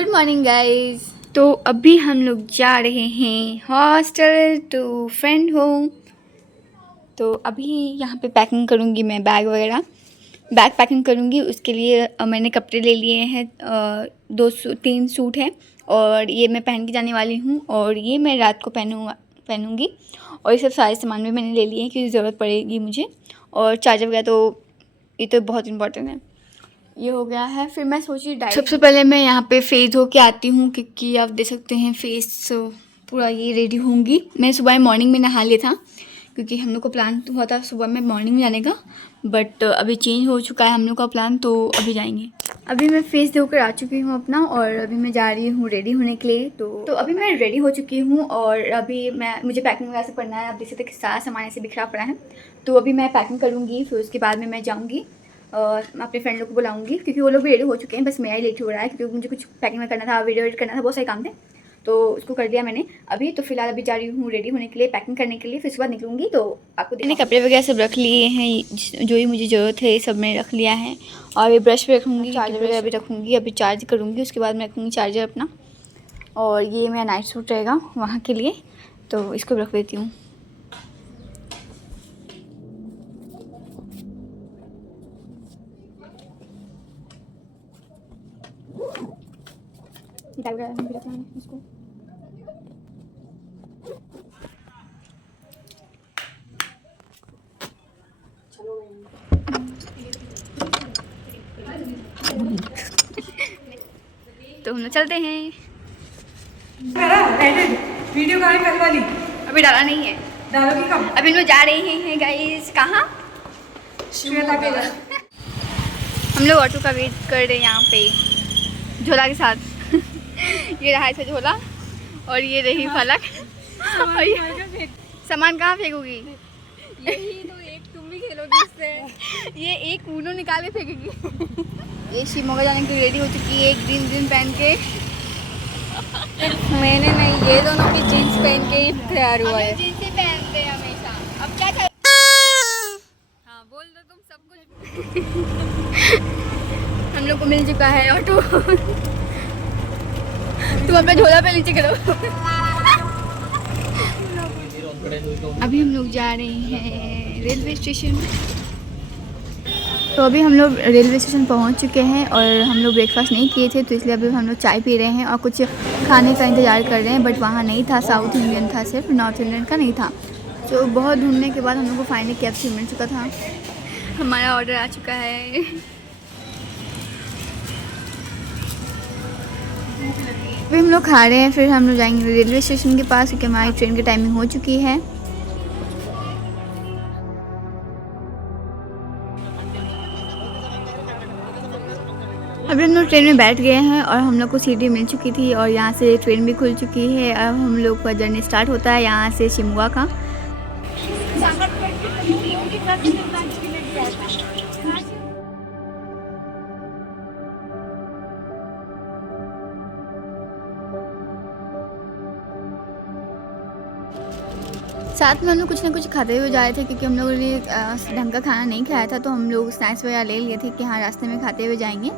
Good morning guys. तो अभी हम लोग जा रहे हैं हॉस्टल टू फ्रेंड होम। तो अभी यहाँ पे पैकिंग करूँगी मैं, बैग पैकिंग करूँगी। उसके लिए मैंने कपड़े ले लिए हैं, 3 सूट हैं और ये मैं पहन के जाने वाली हूँ और ये मैं रात को पहनूँगी। और ये सब सारे सामान भी मैंने ले लिए हैं क्योंकि ज़रूरत पड़ेगी मुझे। और चार्जर वगैरह तो ये तो बहुत इंपॉर्टेंट है। ये हो गया है। फिर मैं सोची सबसे पहले मैं यहाँ पे फेस धो के आती हूँ क्योंकि आप देख सकते हैं फेस पूरा ये रेडी होंगी। मैं सुबह मॉर्निंग में नहा लिया था क्योंकि हम लोग को प्लान हुआ था सुबह में मॉर्निंग में जाने का, बट अभी चेंज हो चुका है हम लोग का प्लान, तो अभी जाएंगे। अभी मैं फेस धोकर आ चुकी हूँ अपना और अभी मैं जा रही हूँ रेडी होने के लिए। तो अभी मैं रेडी हो चुकी हूँ और अभी मुझे पैकिंग वगैरह से करना है। अब देख सकते कि सारा सामान ऐसे बिखरा पड़ा है, तो अभी मैं पैकिंग करूँगी। फिर उसके बाद में मैं जाऊँगी और मैं अपने फ्रेंड लोग को बुलाऊंगी क्योंकि वो लोग भी रेडी हो चुके हैं, बस मेरा ही लेट हो रहा है क्योंकि मुझे कुछ पैकिंग में करना था, वीडियो एडिट करना था, बहुत सारे काम थे, तो उसको कर दिया मैंने अभी। तो फिलहाल अभी जा रही हूँ रेडी होने के लिए, पैकिंग करने के लिए। फिर उसके बाद निकलूंगी तो आपको मैंने कपड़े वगैरह सब रख लिए हैं, जो ही मुझे ज़रूरत है सब मैंने रख लिया है। और ये ब्रश भी रखूँगी, चार्जर वगैरह भी रखूँगी। अभी चार्ज करूँगी, उसके बाद मैं रखूँगी चार्जर अपना। और ये मेरा नाइट सूट रहेगा वहाँ के लिए, तो इसको रख लेती हूँ। इसको तो हम लोग चलते हैं। वीडियो कहाँ है कल वाली? अभी डाला नहीं है, डालोगी कब? अभी हम लोग जा रहे हैं गाइस। कहाँ? श्वेता के घर। हम लोग ऑटो का वेट कर रहे हैं यहाँ पे झोला के साथ। ये रहा ऐसा झोला और ये रही फलक। और ये सामान कहाँ फेंकोगी? यही तो एक तुम भी खेलोगी इससे। ये एक ऊनो निकाल के फेंकेगी। ये शिमोगा जाने के लिए रेडी हो चुकी है, एक दिन पहन के। मैंने नहीं, ये दोनों की जीन्स पहन के ही तैयार हुआ है। जीन्स ही पहनते हैं हमेशा। अब क्या कर? हाँ बोल दो तुम सब कुछ। हम लोग को मिल चुका है ऑटो। तुम अपना झोला पे नीचे करो। अभी हम लोग जा रहे हैं रेलवे स्टेशन। तो अभी हम लोग रेलवे स्टेशन पहुंच चुके हैं और हम लोग ब्रेकफास्ट नहीं किए थे, तो इसलिए अभी हम लोग चाय पी रहे हैं और कुछ खाने का इंतज़ार कर रहे हैं, बट वहाँ नहीं था। साउथ इंडियन था, सिर्फ नॉर्थ इंडियन का नहीं था। तो बहुत ढूंढने के बाद हम लोग को फाइनली KFC मिल चुका था। हमारा ऑर्डर आ चुका है। अभी हम लोग खा रहे हैं, फिर हम लोग जाएंगे रेलवे स्टेशन के पास क्योंकि हमारी ट्रेन की टाइमिंग हो चुकी है। अभी हम लोग ट्रेन में बैठ गए हैं और हम लोग को सीट भी मिल चुकी थी और यहाँ से ट्रेन भी खुल चुकी है। अब हम लोग का जर्नी स्टार्ट होता है यहाँ से शिमोगा का। साथ में हम लोग कुछ ना कुछ खाते हुए जा रहे थे क्योंकि हम लोगों ने ढंग का खाना नहीं खाया था, तो हम लोग स्नैक्स वगैरह ले लिए थे कि हाँ रास्ते में खाते हुए जाएंगे।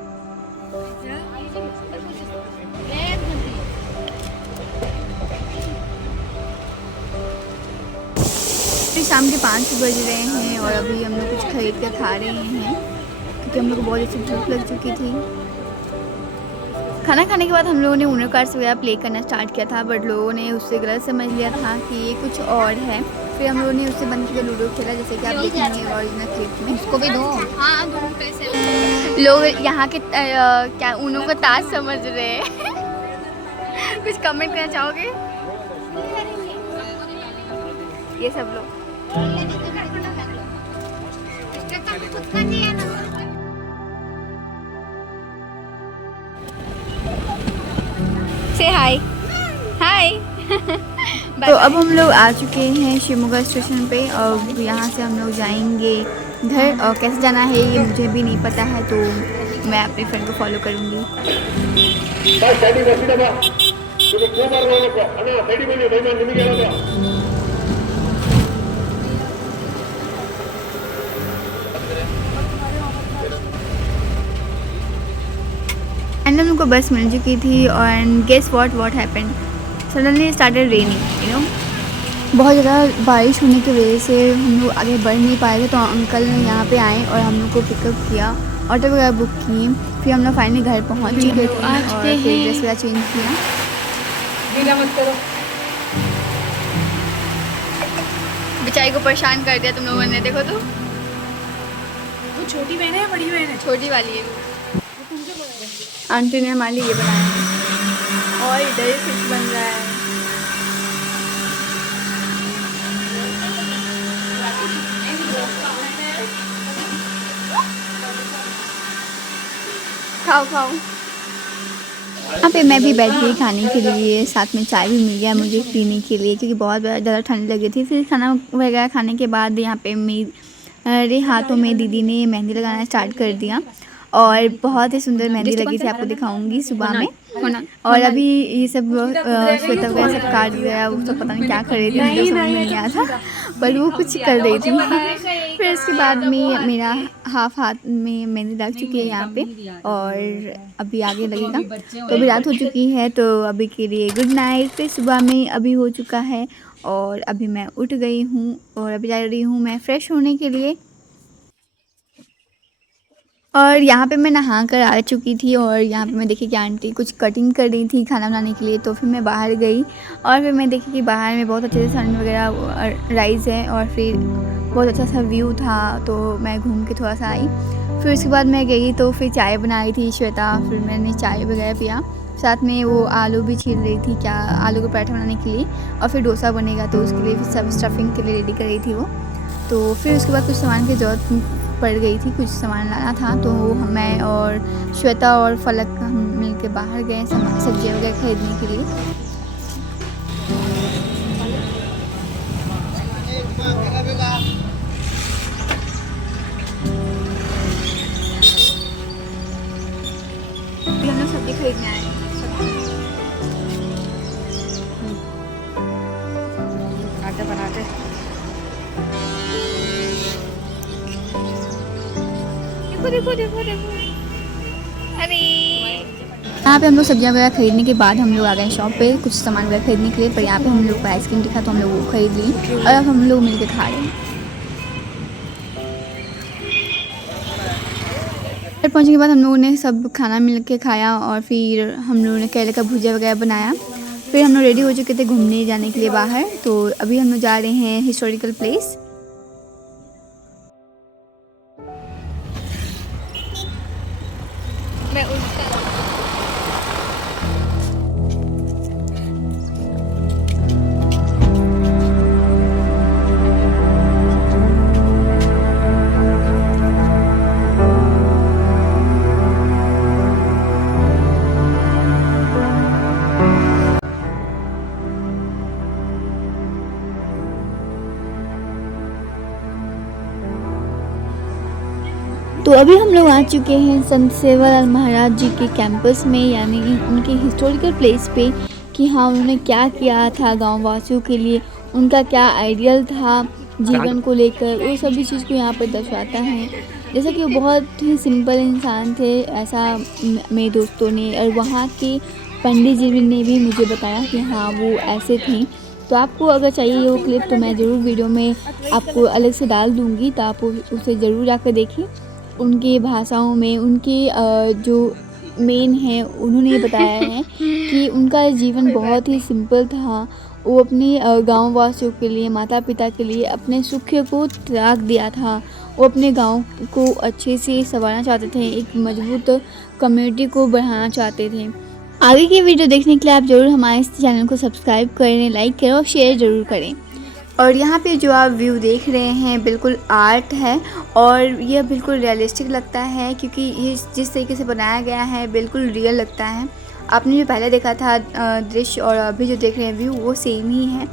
फिर शाम के 5 बज रहे हैं और अभी हम लोग कुछ खरीद कर खा रहे हैं क्योंकि हम लोग को बहुत अच्छी भूख लग चुकी थी। खाना खाने के बाद हम लोगों ने ऊनो कार्ड्स वगैरह प्ले करना स्टार्ट किया था, बट लोगों ने उससे गलत समझ लिया था कि ये कुछ और है। फिर हम लोगों ने उससे बंद किया लूडो खेला, जैसे कि आप देखेंगे ओरिजिनल क्लिप में। उसको भी दो। हाँ दो पैसे। लोग यहाँ के क्या ऊनो को ताश समझ रहे हैं। कुछ कमेंट करना चाहोगे? ये सब लोग से हाय हाय। तो अब हम लोग आ चुके हैं शिमोगा स्टेशन पे और यहाँ से हम लोग जाएंगे घर, और कैसे जाना है ये मुझे भी नहीं पता है, तो मैं अपने फ्रेंड को फॉलो करूँगी। एंड हम लोग को बस मिल चुकी थी and guess what happened, suddenly started raining you know. बहुत ज़्यादा बारिश होने की वजह से हम लोग आगे बढ़ नहीं पाए थे, तो अंकल यहाँ पे आए और हम लोग को पिकअप किया, ऑटो वगैरह बुक किए। फिर हम लोग फाइनली घर पहुँच चुके थे और फिर ड्रेस वगैरह चेंज किया। बेचारी को परेशान कर दिया तुम लोगों ने, देखो तो। वो छोटी बहन है बड़ी बहन है? छोटी वाली है। आंटी ने हमारे लिए ये बनाया है और इधर ही फिश बन रहा है। खाओ खाओ। यहाँ पे मैं भी बैठ गई खाने के लिए, साथ में चाय भी मिल गया मुझे पीने के लिए, क्योंकि बहुत ज़्यादा ठंड लगी थी। फिर खाना वगैरह खाने के बाद यहाँ पे मेरे हाथों में दीदी ने मेहंदी लगाना स्टार्ट कर दिया और बहुत ही सुंदर मेहंदी लगी थी, आपको दिखाऊंगी सुबह में। और अभी ये सब श्वेता वगैरह सब काट गया, वो सब पता नहीं क्या कर रही थी, मुझे समझ में नहीं आया था, पर वो कुछ कर रही थी। फिर उसके बाद में मेरा हाथ में मेहंदी लग चुकी है यहाँ पे और अभी आगे लगेगा। तो अभी रात हो चुकी है, तो अभी के लिए गुड नाइट। फिर सुबह में अभी हो चुका है और अभी मैं उठ गई हूँ और अभी जा रही हूँ मैं फ्रेश होने के लिए। और यहाँ पे मैं नहा कर आ चुकी थी और यहाँ पे मैं देखी कि आंटी कुछ कटिंग कर रही थी खाना बनाने के लिए, तो फिर मैं बाहर गई और फिर मैं देखी कि बाहर में बहुत अच्छे से सन वगैरह राइज़ है और फिर बहुत अच्छा सा व्यू था, तो मैं घूम के थोड़ा सा आई। फिर उसके बाद मैं गई तो फिर चाय बनाई थी श्वेता, फिर मैंने चाय वगैरह पिया, साथ में वो आलू भी छील रही थी, क्या आलू का पराठा बनाने के लिए, और फिर डोसा बनेगा तो उसके लिए फिर सब स्टफिंग के लिए रेडी कर रही थी वो। तो फिर उसके बाद कुछ सामान की ज़रूरत पड़ गई थी, कुछ सामान लाना था, तो मैं और श्वेता और फलक हम मिल के बाहर गए सब्जियाँ वगैरह खरीदने के लिए। हम लोग सब्जी खरीदने आए हैं। आटे बनाते देखो देखो देखो, अरे यहाँ पे हम लोग सब्जियाँ वगैरह खरीदने के बाद हम लोग आ गए शॉप पे कुछ सामान वगैरह खरीदने के लिए, पर यहाँ पे हम लोग को आइसक्रीम दिखा तो हम लोग वो खरीद ली और अब हम लोग मिलके खा रहे हैं। फिर पहुँचने के बाद हम लोगों ने सब खाना मिल के खाया और फिर हम लोगों ने केले का भुजिया वगैरह बनाया। फिर हम लोग रेडी हो चुके थे घूमने जाने के लिए बाहर, तो अभी हम लोग जा रहे हैं हिस्टोरिकल प्लेस। मैं उल्टा तो अभी हम लोग आ चुके हैं संत सेवालाल महाराज जी के कैंपस में, यानी उनके हिस्टोरिकल प्लेस पे, कि हाँ उन्होंने क्या किया था गांव वासियों के लिए, उनका क्या आइडियल था जीवन को लेकर, वो सभी चीज़ को यहाँ पर दर्शाता है। जैसा कि वो बहुत ही सिंपल इंसान थे, ऐसा मेरे दोस्तों ने और वहाँ के पंडित जी ने भी मुझे बताया कि हाँ वो ऐसे थे। तो आपको अगर चाहिए वो क्लिप तो मैं ज़रूर वीडियो में आपको अलग से डाल दूँगी, तो आप उसे ज़रूर जाकर देखिए। उनकी भाषाओं में उनके जो मेन है उन्होंने बताया है कि उनका जीवन बहुत ही सिंपल था। वो अपने गाँव वासियों के लिए, माता पिता के लिए अपने सुख को त्याग दिया था। वो अपने गांव को अच्छे से संवारना चाहते थे, एक मजबूत कम्युनिटी को बढ़ाना चाहते थे। आगे की वीडियो देखने के लिए आप ज़रूर हमारे इस चैनल को सब्सक्राइब करें, लाइक करें और शेयर ज़रूर करें। और यहाँ पे जो आप व्यू देख रहे हैं बिल्कुल आर्ट है और यह बिल्कुल रियलिस्टिक लगता है, क्योंकि ये जिस तरीके से बनाया गया है बिल्कुल रियल लगता है। आपने जो पहले देखा था दृश्य और अभी जो देख रहे हैं व्यू वो सेम ही है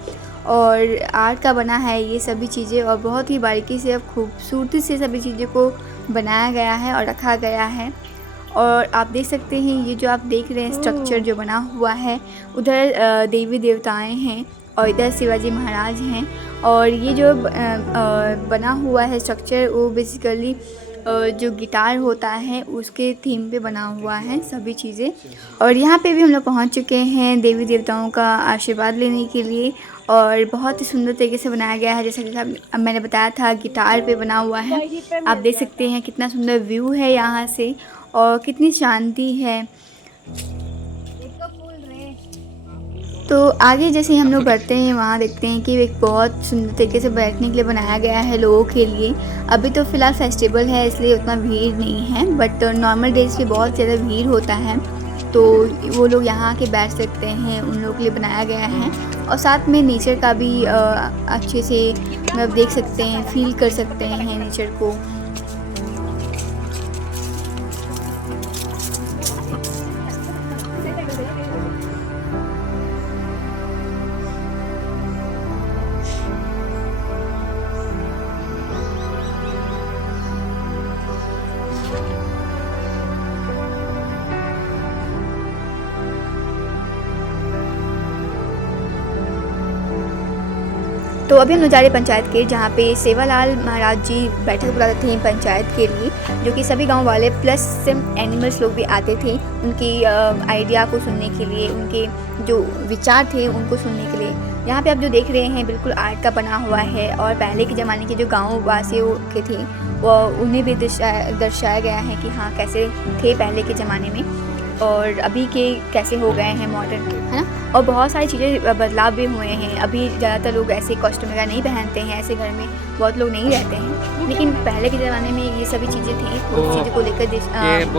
और आर्ट का बना है ये सभी चीज़ें, और बहुत ही बारीकी से और खूबसूरती से सभी चीज़ों को बनाया गया है और रखा गया है। और आप देख सकते हैं ये जो आप देख रहे हैं स्ट्रक्चर जो बना हुआ है, उधर देवी देवताएं हैं और इधर शिवाजी महाराज हैं। और ये जो बना हुआ है स्ट्रक्चर वो बेसिकली जो गिटार होता है उसके थीम पे बना हुआ है सभी चीज़ें। और यहाँ पे भी हम लोग पहुँच चुके हैं देवी देवताओं का आशीर्वाद लेने के लिए। और बहुत ही सुंदर तरीके से बनाया गया है, जैसा कि अब मैंने बताया था गिटार पे बना हुआ है। आप देख सकते हैं कितना सुंदर व्यू है यहाँ से और कितनी शांति है। तो आगे जैसे हम लोग बढ़ते हैं वहाँ देखते हैं कि एक बहुत सुंदर तरीके से बैठने के लिए बनाया गया है लोगों के लिए। अभी तो फ़िलहाल फेस्टिवल है इसलिए उतना भीड़ नहीं है, बट नॉर्मल डेज पे बहुत ज़्यादा भीड़ होता है, तो वो लोग यहाँ आके बैठ सकते हैं, उन लोगों के लिए बनाया गया है। और साथ में नेचर का भी अच्छे से मतलब देख सकते हैं, फील कर सकते हैं नेचर को। तो अभी हम लोग जा रहे हैं पंचायत के, जहाँ पे सेवालाल महाराज जी बैठक बुलाते थे पंचायत के लिए, जो कि सभी गांव वाले प्लस एनिमल्स लोग भी आते थे उनकी आइडिया को सुनने के लिए, उनके जो विचार थे उनको सुनने के लिए। यहाँ पे आप जो देख रहे हैं बिल्कुल आर्ट का बना हुआ है और पहले के ज़माने के जो गाँव वासियों के थे वो उन्हें भी दर्शाया गया है कि हाँ कैसे थे पहले के ज़माने में और अभी के कैसे हो गए हैं मॉडर्न, है ना। और बहुत सारी चीज़ें बदलाव भी हुए हैं। अभी ज़्यादातर लोग ऐसे कॉस्ट्यूम वगैरह नहीं पहनते हैं, ऐसे घर में बहुत लोग नहीं रहते हैं, लेकिन पहले के ज़माने में ये सभी चीज़ें थी, तो चीज़ों को लेकर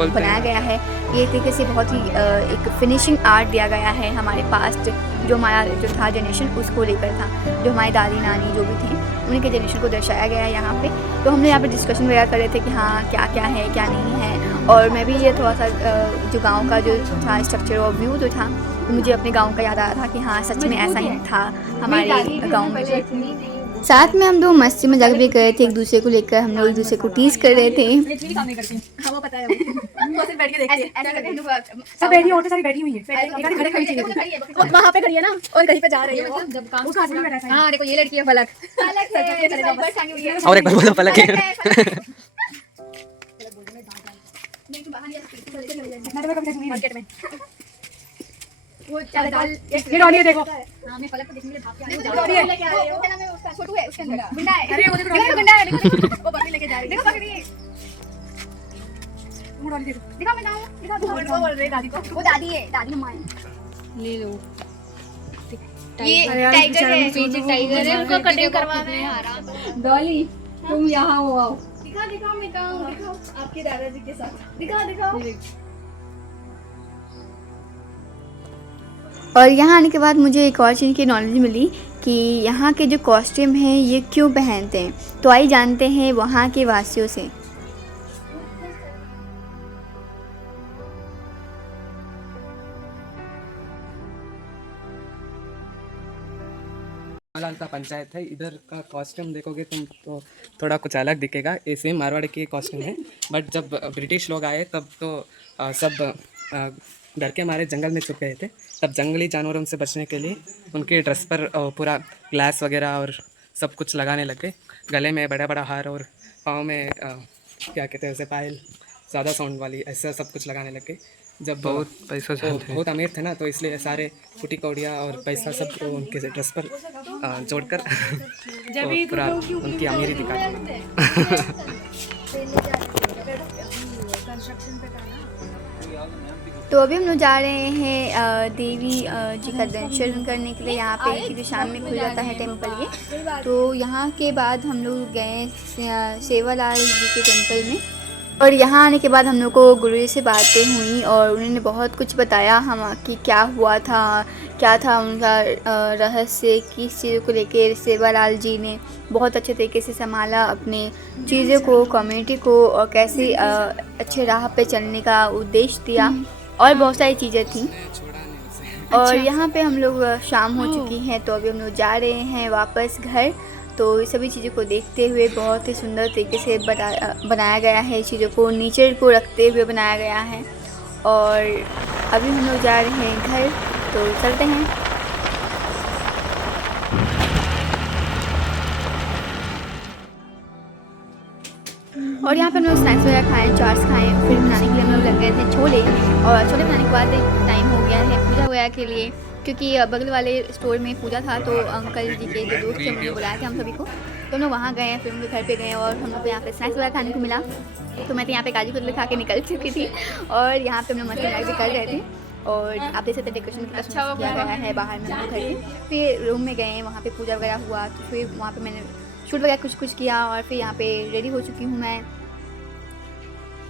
बनाया गया है। ये तरीके से बहुत ही एक फिनिशिंग आर्ट दिया गया है हमारे पास्ट जो हमारा जो था जनरेशन उसको लेकर था, जो हमारी दादी नानी जो भी थे उनके जनरेशन को दर्शाया गया है यहाँ पे। तो हमने यहाँ पे डिस्कशन वगैरह कर रहे थे कि हाँ क्या क्या है क्या नहीं है। और मैं भी ये थोड़ा सा जो गांव का जो था स्ट्रक्चर और व्यू जो था मुझे अपने गांव का याद आ रहा था कि हाँ सच में ऐसा ही था हमारे गांव में। साथ में हम लोग मस्ती मजाक भी कर रहे थे एक दूसरे को लेकर, हम लोग एक दूसरे को टीज कर रहे थे। सब बैठी औरतें सारी बैठी हुई है, खड़े खड़ी चाहिए वहाँ पे खड़ी है ना और कहीं पे जा रही है उसका हाथ में बैठा है। हाँ देखो ये लड़की है फलक और एक बार बोलो फलक है। मार्केट में वो ये डॉली देखो। हाँ मैं फलक को देखने के लिए भाग के देखो डॉली है, वो क्या नाम है उसका, छोटू है उसके अंदर गुंडा है। अरे वो देखो देखो गुंडा है, देखो वो बकरी लेके जा रही है, देखो बकरी है। वो डॉली देखो। दिखाओ मैं जाऊँ, दिखाओ वो बोल रही है दादी को, वो दादी है, दादी अम्मा है। ले लो। ये टाइगर है, पीछे टाइगर है, उनको कटिंग करवा रहे हैं आराम। डॉली तुम यहाँ हो आओ। दिखा दिखाओ मैं जाऊँ, दिखाओ आपके दादाजी के साथ, दिखाओ दिखाओ। और यहाँ आने के बाद मुझे एक और चीज़ की नॉलेज मिली कि यहाँ के जो कॉस्ट्यूम हैं ये क्यों पहनते हैं, तो आइए जानते हैं वहाँ के वासियों से। लाल का पंचायत है, इधर का कॉस्ट्यूम देखोगे तुम तो थोड़ा कुछ अलग दिखेगा। ये सेम मारवाड़ के कॉस्ट्यूम है, बट जब ब्रिटिश लोग आए तब तो सब डर के मारे जंगल में छुप गए थे। तब जंगली जानवरों से बचने के लिए उनके ड्रेस पर पूरा ग्लास वगैरह और सब कुछ लगाने लग गए। गले में बड़ा बड़ा हार और पाँव में क्या कहते हैं उसे पायल, ज़्यादा साउंड वाली, ऐसा सब कुछ लगाने लग गए। जब बहुत पैसा बहुत अमीर थे ना, तो इसलिए सारे कुटी कौड़ियाँ और पैसा सब उनके ड्रेस पर जोड़कर पूरा उनकी अमीरी दिखाते। तो अभी हम लोग जा रहे हैं देवी जी का दर्शन करने के लिए, यहाँ पे क्योंकि शाम में खुल जाता है टेम्पल ये। तो यहाँ के बाद हम लोग गए सेवालाल जी के टेम्पल में, और यहाँ आने के बाद हम लोग को गुरु जी से बातें हुई और उन्होंने बहुत कुछ बताया हम कि क्या हुआ था, क्या था उनका रहस्य, किस चीज़ों को लेकर सेवालाल जी ने बहुत अच्छे तरीके से संभाला अपने चीज़ों को, कम्युनिटी को, और कैसे अच्छे राह पे चलने का उद्देश्य दिया, और बहुत सारी चीज़ें थी। और यहाँ पे हम लोग शाम हो चुकी है, तो अभी हम लोग जा रहे हैं वापस घर। तो ये सभी चीज़ों को देखते हुए बहुत ही सुंदर तरीके से बनाया गया है, चीज़ों को नेचर को रखते हुए बनाया गया है। और अभी हम लोग जा रहे हैं घर, तो चलते हैं। और यहाँ पे हम लोग स्नैक्स वगैरह खाएँ, चाट्स खाएँ। फिर बनाने के लिए हम लोग लग गए थे छोले, और छोले बनाने के बाद टाइम हो गया है पूजा वगैरह के लिए, क्योंकि बगल वाले स्टोर में पूजा था। तो अंकल जी के जो दोस्त थे उन्होंने बुलाया था हम सभी को, तो हम लोग वहाँ गए। फिर हम लोग घर पे गए और हम लोग को यहाँ पे स्नैक्स वगैरह खाने को मिला। तो मैं तो यहाँ पे काजू कतली खा के निकल चुकी थी, और यहाँ पे हम लोग मस्ती भी कर रहे थे। और आप देख सकते डेकोरेशन कितना अच्छा किया गया है बाहर में हम लोग घर के। फिर रूम में गए, वहाँ पे पूजा वगैरह हुआ, तो फिर वहाँ पे मैंने शूट वगैरह कुछ किया, और फिर यहाँ पे रेडी हो चुकी हूँ मैं।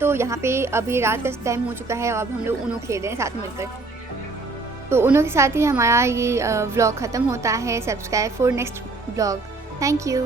तो यहाँ पे अभी रात का टाइम हो चुका है, और अब हम लोग उनो खेल रहे हैं साथ में मिलकर। तो उनो के साथ ही हमारा ये व्लॉग ख़त्म होता है। Subscribe for next vlog. Thank you.